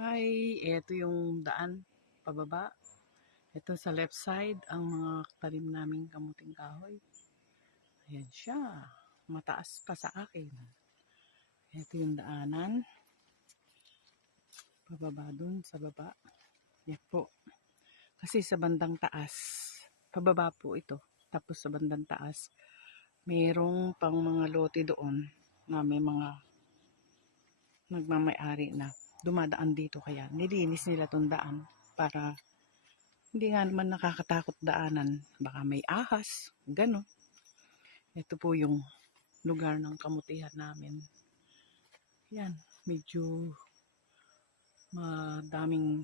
Hi, eto yung daan pababa. Ito sa left side ang mga talim naming kamuting kahoy. Ayan siya. Mataas pa sa akin. Ito yung daanan. Pababa dun sa baba. Yan po. Kasi sa bandang taas, pababa po ito. Tapos sa bandang taas, mayroong pang mga lote doon na may mga nagmamayari na dumadaan dito kaya nilinis nila tong daan para hindi nga naman nakakatakot daanan. Baka may ahas gano ito po yung lugar ng kamutihan namin. Yan medyo madaming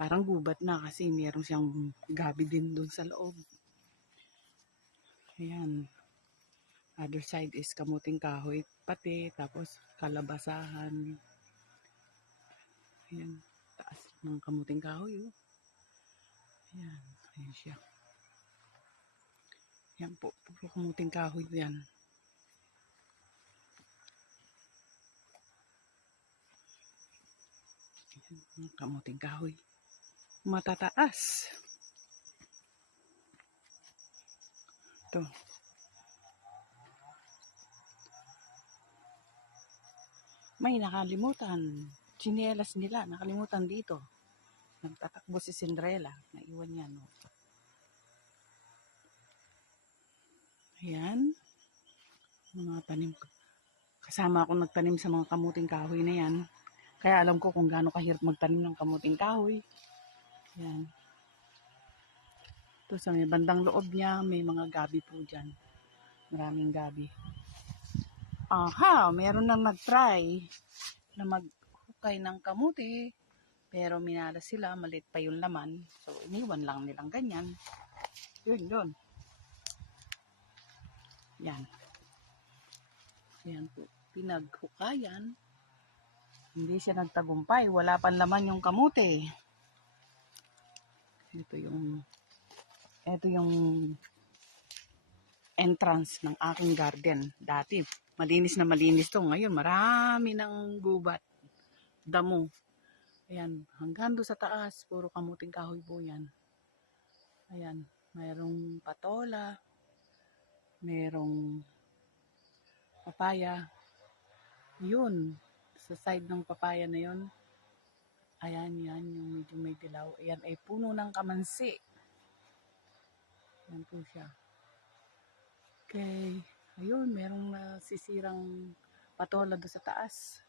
parang gubat na kasi meron siyang gabi din doon sa loob. Ayan. Other side is kamuting kahoy pati tapos kalabasahan ayan taas ng kamuting kahoy oh. ayan ayan siya. Ayan po puro kamuting kahoy yan. Ayan kamuting kahoy. Matataas. Ito. May nakalimutan. Chinelas nila, nakalimutan dito. Nagtatakbo si Cinderella. Naiwan niya, no? Ayan. Mga tanim. Kasama ako nagtanim sa mga kamuting kahoy na yan. Kaya alam ko kung gaano kahirap magtanim ng kamuting kahoy. Ayan. Ito sa may bandang loob niya, may mga gabi po dyan. Maraming gabi. Aha, meron nang nag-try na maghukay ng kamuti. Pero minala sila, malit pa yung laman. So, iniwan lang nilang ganyan. Yun, yun. Yan. Yan po. Pinaghukayan. Hindi siya nagtagumpay. Wala pang laman yung kamuti. Ito yung ito yung entrance ng aking garden. Dati, malinis na malinis to. Ngayon, marami ng gubat. Damo. Ayan, hanggang doon sa taas, puro kamuting kahoy po yan. Ayan, mayroong patola, mayroong papaya. Yun, sa side ng papaya na yun, ayan, yan, yung medyo may dilaw. Ayan ay puno ng kamansi. Yan po siya. Okay. Ayun, merong nasisirang patola doon sa taas.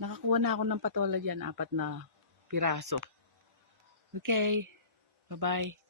Nakakuha na ako ng patola dyan, apat na piraso. Okay. Bye-bye.